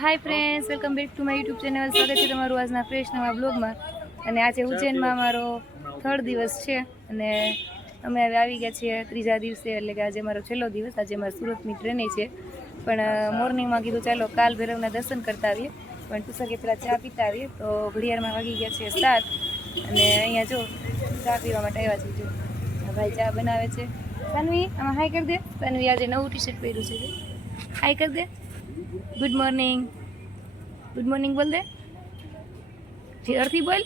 Hi friends, welcome back to my YouTube channel. स्वागत है तमारू આજના ફ્રેશ નવા બ્લોગમાં। અને આજે ઉજ્જૈનમાં અમારો 3rd દિવસ છે અને અમે હવે આવી ગયા છીએ ત્રીજા દિવસે, એટલે કે આજે અમારો છેલ્લો દિવસ। આજે અમારી સુરતની ટ્રેન છે, પણ મોર્નિંગમાં કીધું ચાલો કાલ ભૈરવના દર્શન કરતા આવીએ, પણ તુષાર કે પેલા ચા પીતા આવીએ। તો ઘડિયાળમાં વાગી ગયા છે 7 અને અહીંયા જો ચા પીવા માટે આવ્યા છે। જો ભાઈ ચા બનાવે છે। સાનવી આમાં હાય કરી દે। સાનવી આજે નવું ટી-શર્ટ પહેર્યું છે, હાય કરી દે। गुड मॉर्निंग, गुड मॉर्निंग बोल दे। ફેરથી બોલ।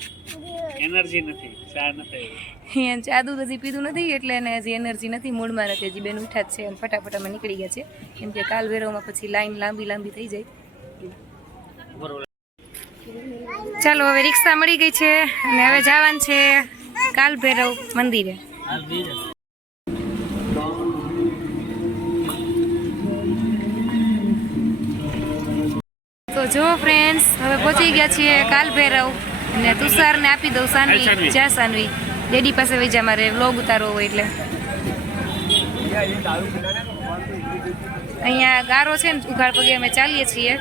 એનર્જી નથી, ચા નથી, હે ચા દૂધ હજી પીધું નથી એટલે એને હજી એનર્જી નથી, મૂડમાં નથી। હજી બેન ઉઠા જ છે અને ફટાફટ અમે નીકળી ગયા છે, કેમ કે કાલ ભૈરવમાં પછી લાઈન લાંબી થઈ જાય। ચાલો હવે રિક્ષા મળી ગઈ છે અને હવે જવાનું છે કાલ ભૈરવ મંદિરે। તો જો ફ્રેન્ડ્સ હવે પહોંચી ગયા છીએ કાલ ભૈરવ અને તુષારને આપી દઉં સાનવી। જા સાનવી, ડેડી પાસે વહી જા, મારે વ્લોગ ઉતારવો હોય એટલે। અહીંયા ગારો છે ને, ઉઘાડ પગે અમે ચાલીએ છીએ,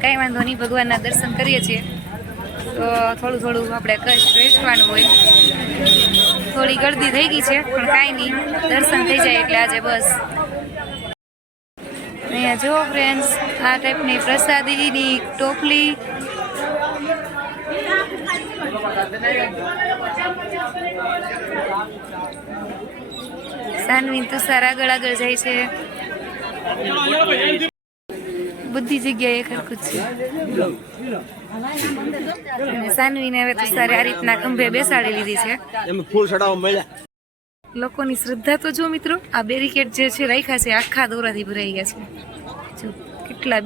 કાંઈ વાંધો નહીં, ભગવાનના દર્શન કરીએ છીએ। તો થોડું આપણે કષ્ટ વેચવાનું હોય। થોડી ગળદી થઈ ગઈ છે પણ કાંઈ નહીં, દર્શન થઈ જાય એટલે આજે બસ। અહીંયા જો ફ્રેન્ડ્સ આ ટાઈપની પ્રસાદીની ટોપલી, સાનવી તુષાર આગળ જાય છે, બધી જગ્યાએ ખરખું છે। અને સાનવીને હવે તુષારે આ રીતના ખંભે બેસાડી લીધી છે। ફૂલ ચડાવવા મળ્યા। લોકોની શ્રદ્ધા તો જો મિત્રો, આ બેરિકેડ જે છે રાખ્યા છે આખા દોરાથી ભરાઈ ગયા છે। જો કેટલા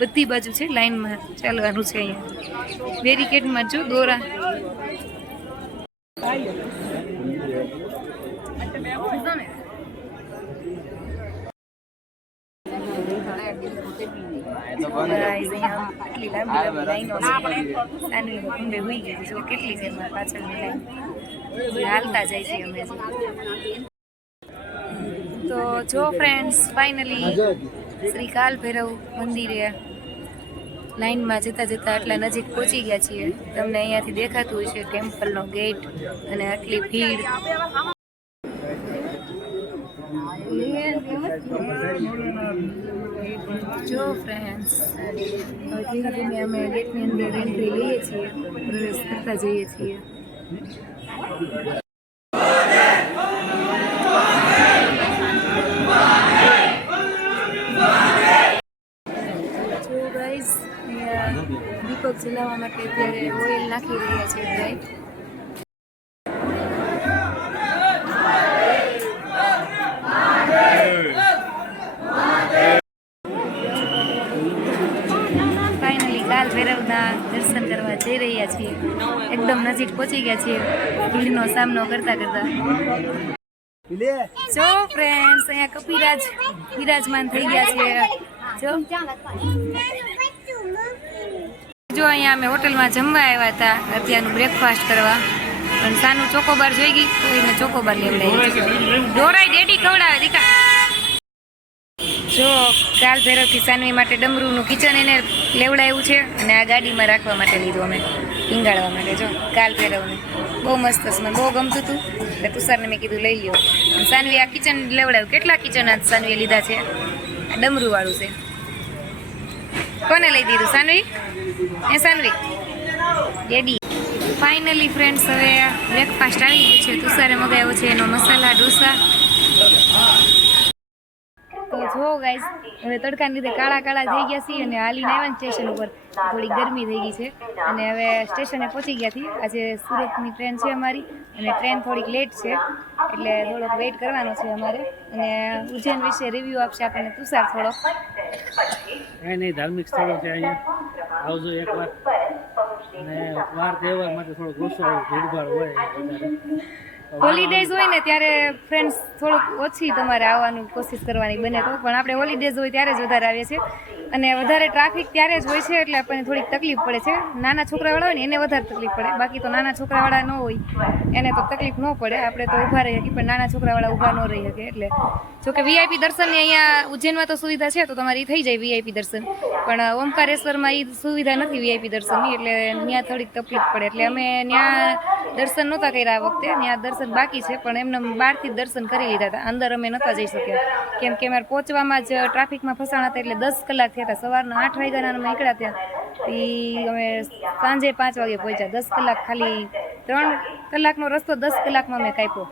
બધી બાજુ છે, લાઈનમાં ચાલવાનું છે। અહીંયા બેરિકેડમાં જો દોરા, કેટલી લાંબી લાઈનો છે। સાનવી ખંભે હોઈ ગઈ છે, કેટલી છે પાછળની લાઈન, હાલતા જાય છે અમે। તો જો ફ્રેન્ડ્સ ફાઇનલી શ્રી કાલ ભૈરવ મંદિરે લાઈનમાં જતા આટલા નજીક પહોંચી ગયા છીએ। તમને અહીંયાથી દેખાતું હોય છે ટેમ્પલનો ગેટ અને આટલી ભીડ। જો ફ્રેન્ડ્સ ધીમે ધીમે અમે ગેટની અંદર એન્ટ્રી લઈએ છીએ, પ્રવેશ કરતા જઈએ છીએ। દીપક જલાવવા માટે અત્યારે ઓઇલ નાખી રહ્યા છે ભાઈ। ફાઇનલી કાલ ભૈરવના દર્શન કરવા જઈ રહ્યા છીએ, એકદમ નજીક પહોંચી ગયા છીએ ભીડનો સામનો કરતા। જો ફ્રેન્ડ્સ અહીંયા કપિરાજ વિરાજમાન થઈ ગયા છે। જો અહીંયા અમે હોટલમાં જમવા આવ્યા હતા, અત્યારનું બ્રેકફાસ્ટ કરવા, પણ સાનું ચોકોબાર જોઈ ગઈ તો એને ચોકોબાર લેવડાવી। દોરાઈ ડેડી ખવડાવે દીકા। જો કાલ ભૈરવથી સાનવી માટે ડમરૂનું કિચન એને લેવડાવ્યું છે અને આ ગાડીમાં રાખવા માટે લીધું અમે, ટીંગાડવા માટે। જો કાલ ભૈરવને બહુ મસ્ત છે, મને બહુ ગમતું હતું એટલે તુષારને મેં કીધું લઈ લ્યો। સાનવી આ કિચન લેવડાવ્યું। કેટલા કિચન આજ સાનવીએ લીધા છે? આ ડમરૂ વાળું છે। કોને લઈ દીધું? સાનવી? એ સાનવી ડેડી। ફાઇનલી ફ્રેન્ડ્સ હવે બ્રેકફાસ્ટ આવી ગયું છે। તુષારે મગાવ્યો છે એનો મસાલા ઢોસા। તો જો ગાઈઝ હવે તડકાને લીધે કાળા થઈ ગયા છીએ અને હાલીને આવ્યા સ્ટેશન ઉપર, થોડી ગરમી થઈ ગઈ છે અને હવે સ્ટેશને પહોંચી ગયા છીએ। આજે સુરતની ટ્રેન છે અમારી અને ટ્રેન થોડીક લેટ છે એટલે થોડોક વેઇટ કરવાનો છે અમારે। અને ઉજ્જૈન વિશે રિવ્યૂ આપશે આપણને તુષાર થોડોક। કાંઈ નહીં, ધાર્મિક સ્થળો છે અહીંયા, આવજો એકવાર। અને વાર તહેવાર માટે થોડો ગુસ્સો ભીડભાડ હોય વધારે। હોલિડેઝ હોય ને ત્યારે ફ્રેન્ડ્સ થોડુંક ઓછી તમારે આવવાનું કોશિશ કરવાની બને તો, પણ આપણે હોલિડેઝ હોય ત્યારે જ વધારે આવીએ છીએ। અને વધારે ટ્રાફિક ત્યારે જ હોય છે એટલે આપણને થોડીક તકલીફ પડે છે. નાના છોકરાવાળા હોય ને એને વધારે તકલીફ પડે, બાકી તો નાના છોકરાવાળા ન હોય એને તો તકલીફ ન પડે, આપણે તો ઊભા રહી શકીએ, પણ નાના છોકરાવાળા ઊભા ન રહી શકે. એટલે જોકે વીઆઈપી દર્શનની અહીંયા ઉજ્જૈનમાં તો સુવિધા છે, તો તમારી થઈ જાય વીઆઈપી દર્શન, પણ ઓમકારેશ્વરમાં એ સુવિધા નથી વીઆઈપી દર્શનની, એટલે ત્યાં થોડીક તકલીફ પડે. એટલે અમે ત્યાં દર્શન નહોતા કર્યા આ વખતે, ત્યાં દર્શન બાકી છે, પણ એમને બહારથી જ દર્શન કરી લીધા હતા, અંદર અમે નહોતા જઈ શક્યા, કેમ કે અમારે પહોંચવામાં જ ટ્રાફિકમાં ફસાણા હતા, એટલે 10 કલાક થયા હતા. સવારના 8 વાગ્યાના અમે નીકળ્યા ત્યાં, અમે સાંજે 5 વાગે પહોંચ્યા. 10 કલાક ખાલી 3 કલાકનો રસ્તો 10 કલાકમાં અમે કાપ્યો,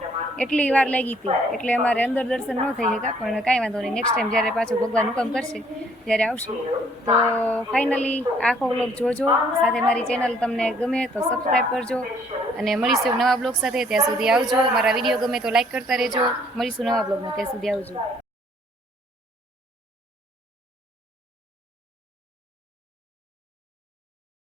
એટલી વાર લાગી હતી. એટલે અમારે અંદર દર્શન ન થઈ શક્યા, પણ કાંઈ વાંધો નહીં, નેક્સ્ટ ટાઈમ જ્યારે પાછો ભગવાન હુકમ કરશે ત્યારે આવશે. તો ફાઇનલી આખો વ્લોગ જોજો, સાથે મારી ચેનલ તમને ગમે તો સબસ્ક્રાઈબ કરજો, અને મળીશું નવા બ્લોગ સાથે. ત્યાં સુધી આવજો. મારા વિડીયો ગમે તો લાઈક કરતા રહેજો. મળીશું નવા બ્લોગમાં, ત્યાં સુધી આવજો.